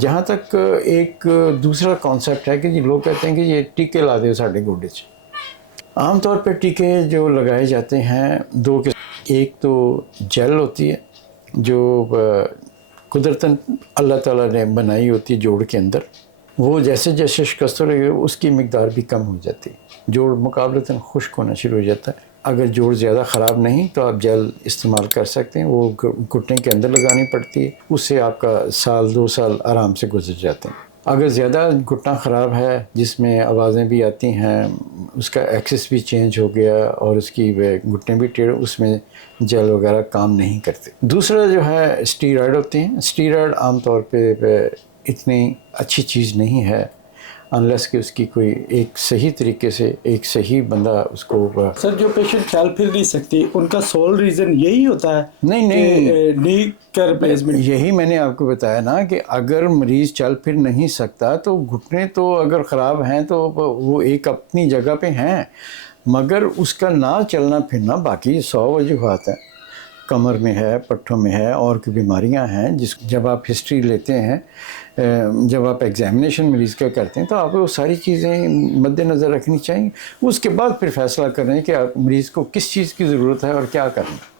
جہاں تک ایک دوسرا کانسیپٹ ہے کہ جی لوگ کہتے ہیں کہ یہ ٹیکے لا دے ساڑھے گوڈے سے. عام طور پہ ٹیکے جو لگائے جاتے ہیں دو قسم. ایک تو جیل ہوتی ہے جو قدرتاً اللہ تعالیٰ نے بنائی ہوتی ہے جوڑ کے اندر. وہ جیسے جیسے شکست ہو رہی ہے اس کی مقدار بھی کم ہو جاتی ہے. جوڑ مقابلتاً خشک ہونا شروع ہو جاتا ہے. اگر جوڑ زیادہ خراب نہیں تو آپ جیل استعمال کر سکتے ہیں. وہ گھٹنے کے اندر لگانی پڑتی ہے. اس سے آپ کا سال 2 سال آرام سے گزر جاتے ہیں. اگر زیادہ گھٹنا خراب ہے جس میں آوازیں بھی آتی ہیں, اس کا ایکسس بھی چینج ہو گیا اور اس کی گھٹنے بھی ٹیڑھ, اس میں جیل وغیرہ کام نہیں کرتے. دوسرا جو ہے اسٹیرائڈ ہوتے ہیں. اسٹیرائڈ عام طور پہ اتنی اچھی چیز نہیں ہے انلیس کہ اس کی کوئی ایک صحیح طریقے سے ایک صحیح بندہ اس کو. سر جو پیشنٹ چل پھر نہیں سکتی ان کا سول ریزن یہی ہوتا ہے نہیں نی کا ریپلیسمنٹ. یہی میں نے آپ کو بتایا نا کہ اگر مریض چل پھر نہیں سکتا تو گھٹنے تو اگر خراب ہیں تو وہ ایک اپنی جگہ پہ ہیں, مگر اس کا نہ چلنا پھرنا باقی 100 وجوہات ہیں. کمر میں ہے, پٹھوں میں ہے, اور بھی بیماریاں ہیں جب آپ ہسٹری لیتے ہیں, جب آپ ایگزامینیشن مریض کا کرتے ہیں تو آپ کو ساری چیزیں مد نظر رکھنی چاہیے. اس کے بعد پھر فیصلہ کریں کہ آپ مریض کو کس چیز کی ضرورت ہے اور کیا کرنا ہے.